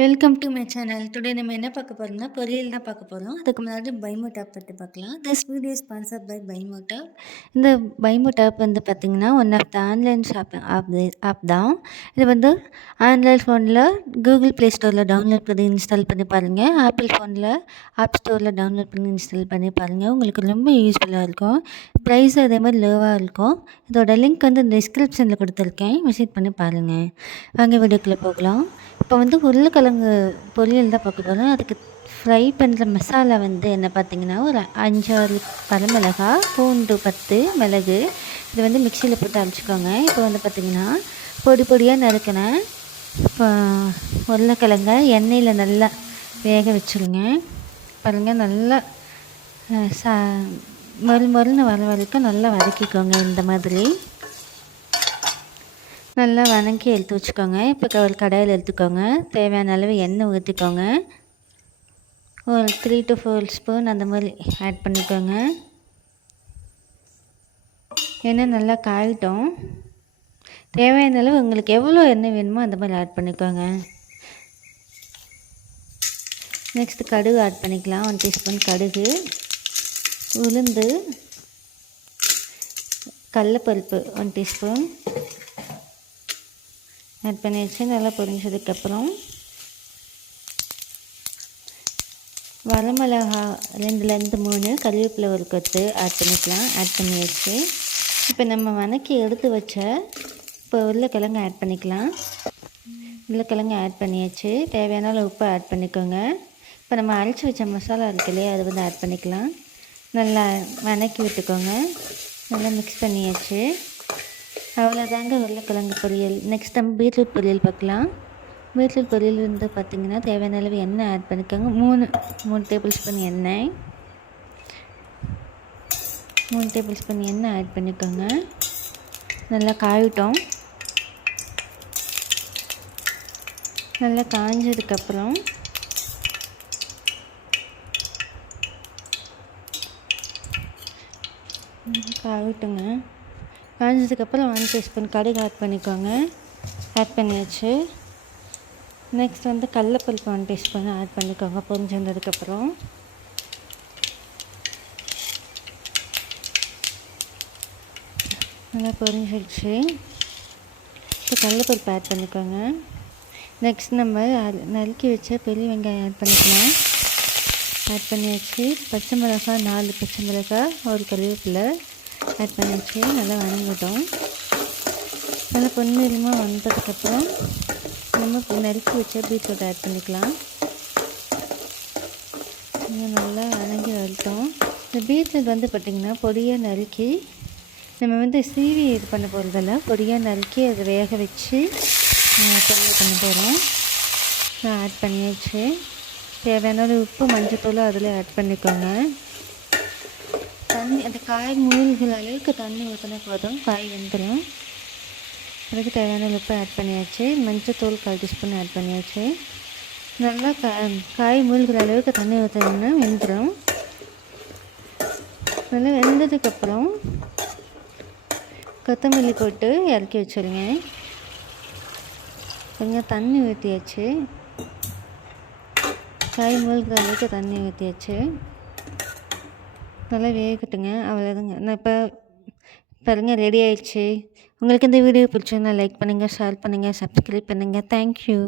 Welcome to my channel. Today நம்ம என்ன பார்க்க போறோம்னா, பொரியல் தான் பார்க்க போறோம். அதுக்கு முன்னாடி பைமோட் ஆப் பத்தி பார்க்கலாம். This video is sponsored by Bymod app. இந்த பைமோட் ஆப் வந்து பார்த்தீங்கன்னா, one of the online shopping app தான். இது வந்து ஆண்ட்ராய்ட் ஃபோனில் கூகுள் ப்ளே ஸ்டோரில் டவுன்லோட் பண்ணி இன்ஸ்டால் பண்ணி பாருங்கள். ஆப்பிள் ஃபோனில் ஆப் ஸ்டோரில் டவுன்லோட் பண்ணி இன்ஸ்டால் பண்ணி பாருங்கள். உங்களுக்கு ரொம்ப யூஸ்ஃபுல்லாக இருக்கும். ப்ரைஸ் அதே மாதிரி லோவாக இருக்கும். இதோட லிங்க் வந்து டிஸ்கிரிப்ஷனில் கொடுத்துருக்கேன். விசிட் பண்ணி பாருங்கள். வாங்க வீடியோக்குள்ளே போகலாம். இப்போ வந்து உருளைக்கிழங்கு பொரியல் தான் பார்க்க போகிறோம். அதுக்கு ஃப்ரை பண்ணுற மசாலா வந்து என்ன பார்த்திங்கன்னா, ஒரு 5-6 வரமிளகா, பூண்டு 10, மிளகு இது வந்து மிக்சியில் போட்டு அரைச்சிக்கோங்க. இப்போ வந்து பார்த்திங்கன்னா பொடி பொடியாக நறுக்கினேன் இப்போ உருளைக்கிழங்க எண்ணெயில் நல்லா வேக வச்சுருங்க. பாருங்கள், நல்லா மொறுன்னு வர வரைக்கும் நல்லா வதக்கிக்கோங்க. இந்த மாதிரி நல்லா வதக்கி எடுத்து வச்சுக்கோங்க. இப்போ ஒரு கடாயில் எடுத்துக்கோங்க. தேவையான அளவு எண்ணெய் ஊற்றிக்கோங்க. ஒரு 3 to 4 ஸ்பூன் அந்த மாதிரி ஆட் பண்ணிக்கோங்க. எண்ணெய் நல்லா காயிட்டும். தேவையான அளவு உங்களுக்கு எவ்வளோ எண்ணெய் வேணுமோ அந்த மாதிரி ஆட் பண்ணிக்கோங்க. நெக்ஸ்ட்டு கடுகு ஆட் பண்ணிக்கலாம். 1 டீஸ்பூன் கடுகு, உளுந்து, கடலைப்பருப்பு 1 டீஸ்பூன் ஆட் பண்ணி வச்சு நல்லா பொரிஞ்சதுக்கப்புறம் வரமிளகா 2லேருந்து 3, கருவேப்பிலை ஒரு கொத்து ஆட் பண்ணிக்கலாம். ஆட் பண்ணி வச்சு இப்போ நம்ம வதக்கி எடுத்து வச்ச இப்போ உருளைக்கிழங்கு ஆட் பண்ணிக்கலாம். உருளைக்கிழங்கு ஆட் பண்ணியாச்சு. தேவையான அளவு உப்பு ஆட் பண்ணிக்கோங்க. இப்போ நம்ம அரைச்சி வச்ச மசாலா இருக்கு இல்லையா, அது வந்து ஆட் பண்ணிக்கலாம். நல்லா வதக்கி விட்டுக்கோங்க. நல்லா மிக்ஸ் பண்ணியாச்சு. அவ்வளோதாங்க உருளைக்கிழங்கு பொரியல். நெக்ஸ்ட் நம்ம பீட்ரூட் பொரியல் பார்க்கலாம். பீட்ரூட் பொரியல் வந்து பார்த்திங்கன்னா தேவையான அளவு எண்ணெய் ஆட் பண்ணிக்கோங்க. 3 டேபிள் ஸ்பூன் எண்ணெய் 3 டேபிள் ஸ்பூன் எண்ணெய் ஆட் பண்ணிக்கோங்க. நல்லா காயிட்டோம். நல்லா காய்ஞ்சதுக்கப்புறம் காயிட்டுங்க. காய்ஞ்சதுக்கப்புறம் 1 டீஸ்பூன் கடுகு ஆட் பண்ணிக்கோங்க. ஆட் பண்ணியாச்சு. நெக்ஸ்ட் வந்து கடலைப்பருப்பு 1 டீஸ்பூன் ஆட் பண்ணிக்கோங்க. பொரிஞ்சு வந்ததுக்கப்புறம் நல்லா பொரிஞ்சிடுச்சு. இப்போ கடலைப்பருப்பு ஆட் பண்ணிக்கோங்க. நெக்ஸ்ட் நம்ம நறுக்கி வச்ச பெரிய வெங்காயம் ஆட் பண்ணிக்கலாம். ஆட் பண்ணியாச்சு. பச்சை மிளகாய் 4 பச்சை மிளகாய், ஒரு கருவேப்பிலை ஆட் பண்ணியாச்சு. நல்லா வதங்கட்டும். நல்லா பொன்னிறமாக வந்ததுக்கப்புறம் நம்ம நறுக்கி வச்ச பீட்ரூட் ஆட் பண்ணிக்கலாம். நல்லா வதங்கி வரட்டும். இந்த பீட்ரூட் வந்து பார்த்திங்கன்னா பொடியாக நறுக்கி நம்ம வந்து சீவி இது பண்ண போகிறதில்ல, பொடியாக நறுக்கி அதை வேக வச்சு பொரியல் பண்ண போகிறோம். ஆட் பண்ணியாச்சு. தேவையான உப்பு, மஞ்சத்தூள் அதில் ஆட் பண்ணிக்கோங்க. தண்ணி அந்த காய் மூழ்கிற அளவுக்கு தண்ணி ஊற்றினா போதும், காய் வெந்துடும். அதுக்கு தேவையான உப்பு ஆட் பண்ணியாச்சு. மஞ்சத்தூள் 1 டீஸ்பூன் ஆட் பண்ணியாச்சு. நல்லா காய் மூழ்கிற அளவுக்கு தண்ணி ஊற்றினோம்னா வெந்துடும். நல்லா வெந்ததுக்கப்புறம் கொத்தமல்லி போட்டு இறக்கி வச்சுருங்க. கொஞ்சம் தண்ணி ஊற்றியாச்சு. காய் மூழ்கிற அளவுக்கு தண்ணி ஊற்றியாச்சு. நல்லா வேகட்டுங்க. அவ்வளோதாங்க. நான் இப்போ பாருங்கள், ரெடி ஆயிடுச்சு. உங்களுக்கு இந்த வீடியோ பிடிச்சிருந்தா லைக் பண்ணுங்கள், ஷேர் பண்ணுங்கள், சப்ஸ்கிரைப் பண்ணுங்கள். தேங்க்யூ.